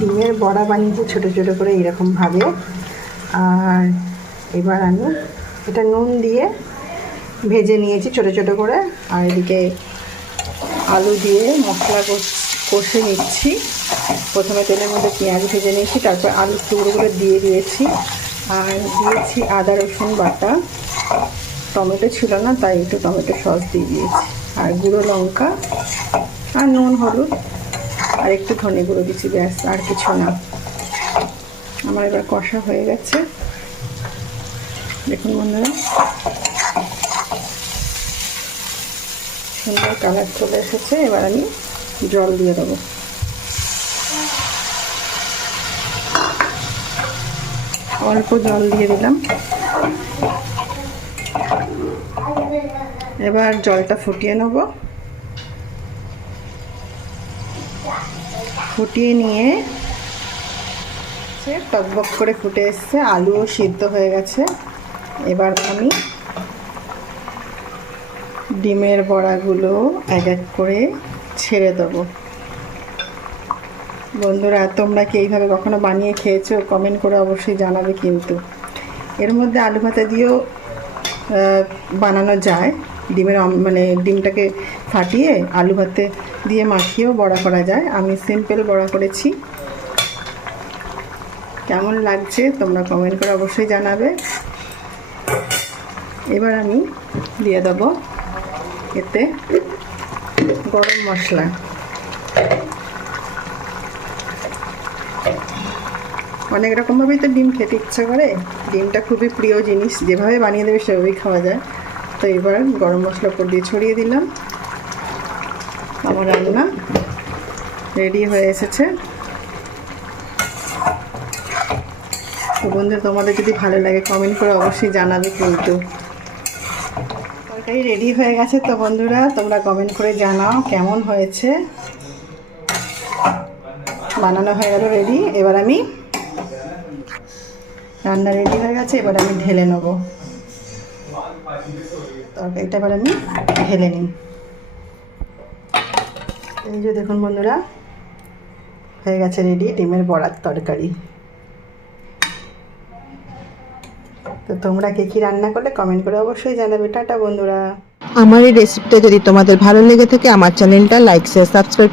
ডিমের বড়া বানিয়েছি ছোটো ছোটো করে এরকমভাবে। আর এবার আমি এটা নুন দিয়ে ভেজে নিয়েছি ছোটো ছোটো করে। আর এদিকে আলু দিয়ে মশলা কষে নিচ্ছি। প্রথমে তেলের মধ্যে পেঁয়াজ ভেজে নিয়েছি, তারপর আলুর টুকরোগুলো দিয়ে দিয়েছি। আর দিয়েছি আদা রসুন বাটা। টমেটো ছিল না তাই একটু টমেটো সস দিয়ে দিয়েছি। আর গুঁড়ো লঙ্কা আর নুন হলুদ আর একটু ধনে গুঁড়ো দিচ্ছি, ব্যাস, আর কিছু না। আমার এবার কষা হয়ে গেছে, দেখুন বন্ধুরা, সুন্দর কালার চলে এসেছে। এবার আমি জল দিয়ে দেবো। অল্প জল দিয়ে দিলাম। এবার জলটা ফুটিয়ে নেব। ফুটিয়ে নিয়ে টকবক করে ফুটে এসছে, আলুও সিদ্ধ হয়ে গেছে। এবার আমি ডিমের বড়াগুলো এক এক করে ছেড়ে দেবো। বন্ধুরা, তোমরা কি এইভাবে কখনো বানিয়ে খেয়েছো? কমেন্ট করে অবশ্যই জানাবে। কিন্তু এর মধ্যে আলু ভাতে দিয়েও বানানো যায়। ডিমটাকে ফাটিয়ে আলু ভাতে দিয়ে মাখিয়েও বড়া করা যায়। আমি সিম্পল বড়া করেছি। কেমন লাগছে তোমরা কমেন্ট করে অবশ্যই জানাবে। এবার আমি দিয়ে দেবো এতে গরম মশলা। অনেক রকমভাবেই তো ডিম খেতে ইচ্ছা করে। ডিমটা খুবই প্রিয় জিনিস, যেভাবে বানিয়ে দেবে সেভাবেই খাওয়া যায়। তো এবার গরম মশলা উপর দিয়ে ছড়িয়ে দিলাম। আমার রান্না রেডি হয়ে এসেছে। তো বন্ধুরা, তোমাদের যদি ভালো লাগে কমেন্ট করে অবশ্যই জানাবে। কিন্তু তরকারি রেডি হয়ে গেছে। তো বন্ধুরা, তোমরা কমেন্ট করে জানাও কেমন হয়েছে। বানানো হয়ে গেল, রেডি। এবার আমি রান্না রেডি হয়ে গেছে। এবার আমি ঢেলে নেব তরকারিটা। এবার আমি ঢেলে নিই। এই যে দেখুন বন্ধুরা, হয়ে গেছে রেডি ডিমের বড়ার তরকারি। তো তোমরা কে কী রান্না করলে কমেন্ট করে অবশ্যই জানাবে। টাটা বন্ধুরা। আমার এই রেসিপিটা যদি তোমাদের ভালো লেগে থাকে আমার চ্যানেলটা লাইক শেয়ার সাবস্ক্রাইব